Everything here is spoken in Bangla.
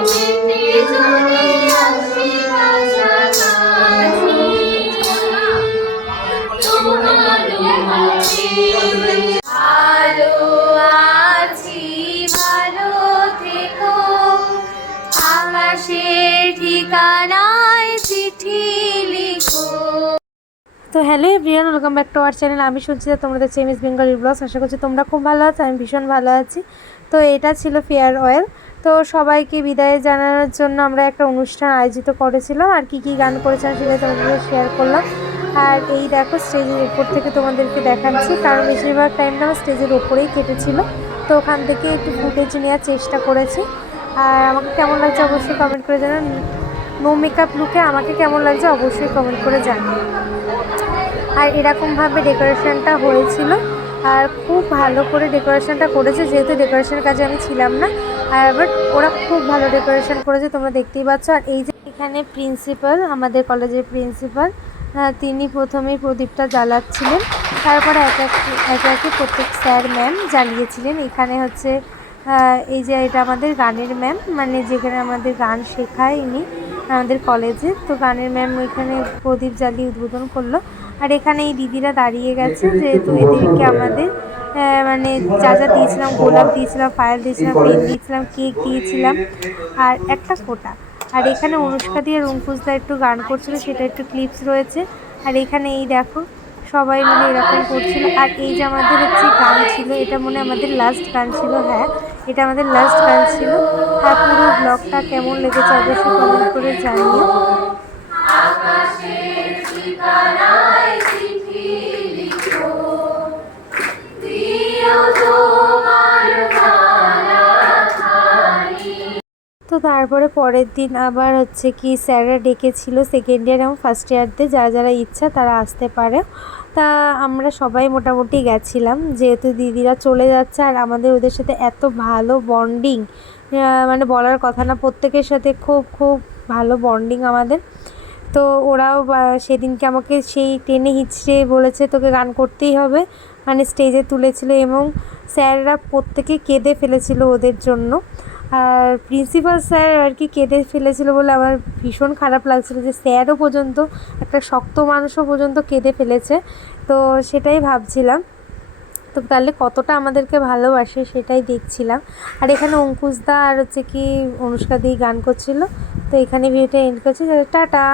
ভালো আছি, ভালো থেকো, আকাশের ঠিকানায় চিঠি লিখো। তো hello everyone, welcome back to our channel. আমি সঞ্চিতা, তোমাদের চেমিস বেঙ্গলি ব্লগস। আশা করছি তোমরা খুব ভালো আছো, আমি ভীষণ ভালো আছি। তো এটা ছিল ফেয়ারওয়েল। তো সবাইকে বিদায় জানানোর জন্য আমরা একটা অনুষ্ঠান আয়োজিত করেছিলাম, আর কি কি গান করেছিলাম সেটা তোমাদের শেয়ার করলাম। আর এই দেখো স্টেজের উপর থেকে তোমাদেরকে দেখাচ্ছি, কারণ বেশিরভাগ টাইমটা আমার স্টেজের ওপরেই কেটেছিল। তো ওখান থেকে একটু ফুটেজ নেওয়ার চেষ্টা করেছি। আর আমাকে কেমন লাগছে অবশ্যই কমেন্ট করে জানান। নো মেকআপ লুকে আমাকে কেমন লাগছে অবশ্যই কমেন্ট করে জানান। আর এরকমভাবে ডেকোরেশনটা হয়েছিল, আর খুব ভালো করে ডেকোরেশনটা করেছে, যেহেতু ডেকোরেশনের কাজে আমি ছিলাম না। আর বাট ওরা খুব ভালো ডেকোরেশন করেছে, তোমরা দেখতেই পাচ্ছ। আর এই যে এখানে প্রিন্সিপাল, আমাদের কলেজের প্রিন্সিপাল, তিনি প্রথমেই প্রদীপটা জ্বালাচ্ছিলেন, তারপরে একে একে প্রত্যেক স্যার ম্যাম জ্বালিয়েছিলেন। এখানে হচ্ছে এই যে এটা আমাদের গানের ম্যাম, মানে যেখানে আমাদের গান শেখায় ইনি আমাদের কলেজে। তো গানের ম্যাম ওইখানে প্রদীপ জ্বালিয়ে উদ্বোধন করলো। আর এখানে এই দিদিরা দাঁড়িয়ে গেছে, যেহেতু এদেরকে আমাদের মানে যা যা দিয়েছিলাম, গোলাপ দিয়েছিলাম, ফাইল দিয়েছিলাম, পেন দিয়েছিলাম, কেক দিয়েছিলাম, আর একটা কোটা। আর এখানে অনুষ্কা দিয়ে রুমফুজদা একটু গান করছিল, সেটা একটু ক্লিপস রয়েছে। আর এখানে এই দেখো সবাই মিলে এরকম করছিল। আর এই যে আমাদের হচ্ছে গান ছিল, এটা মনে আমাদের লাস্ট গান ছিল। হ্যাঁ, এটা আমাদের লাস্ট গান ছিল। আর পুরো ব্লগটা কেমন লেগেছে অবশ্যই কমেন্ট করে জানিও। তো তারপরে পরের দিন আবার হচ্ছে কি স্যাররা ডেকেছিল সেকেন্ড ইয়ার এবং ফার্স্ট ইয়ারদের, যারা যারা ইচ্ছা তারা আসতে পারে। তা আমরা সবাই মোটামুটি গেছিলাম, যেহেতু দিদিরা চলে যাচ্ছে। আর আমাদের ওদের সাথে এত ভালো বন্ডিং, মানে বলার কথা না, প্রত্যেকের সাথে খুব খুব ভালো বন্ডিং আমাদের। তো ওরাও সেদিনকে আমাকে সেই টেনে হিচড়ে বলেছে তোকে গান করতেই হবে, মানে স্টেজে তুলেছিল, এবং স্যাররা প্রত্যেকে কেঁদে ফেলেছিল ওদের জন্য। আর প্রিন্সিপাল স্যার আর কি কেঁদে ফেলেছিল বলে আমার ভীষণ খারাপ লাগছিল, যে স্যারও পর্যন্ত, একটা শক্ত মানুষও পর্যন্ত কেঁদে ফেলেছে। তো সেটাই ভাবছিলাম, তো তাহলে কতটা আমাদেরকে ভালোবাসে সেটাই দেখছিলাম। আর এখানে অঙ্কুশদা আর হচ্ছে কি অনুষ্কা দি গান করছিল। তো এখানে ভিডিওটা এন্ড করছি, টাটা।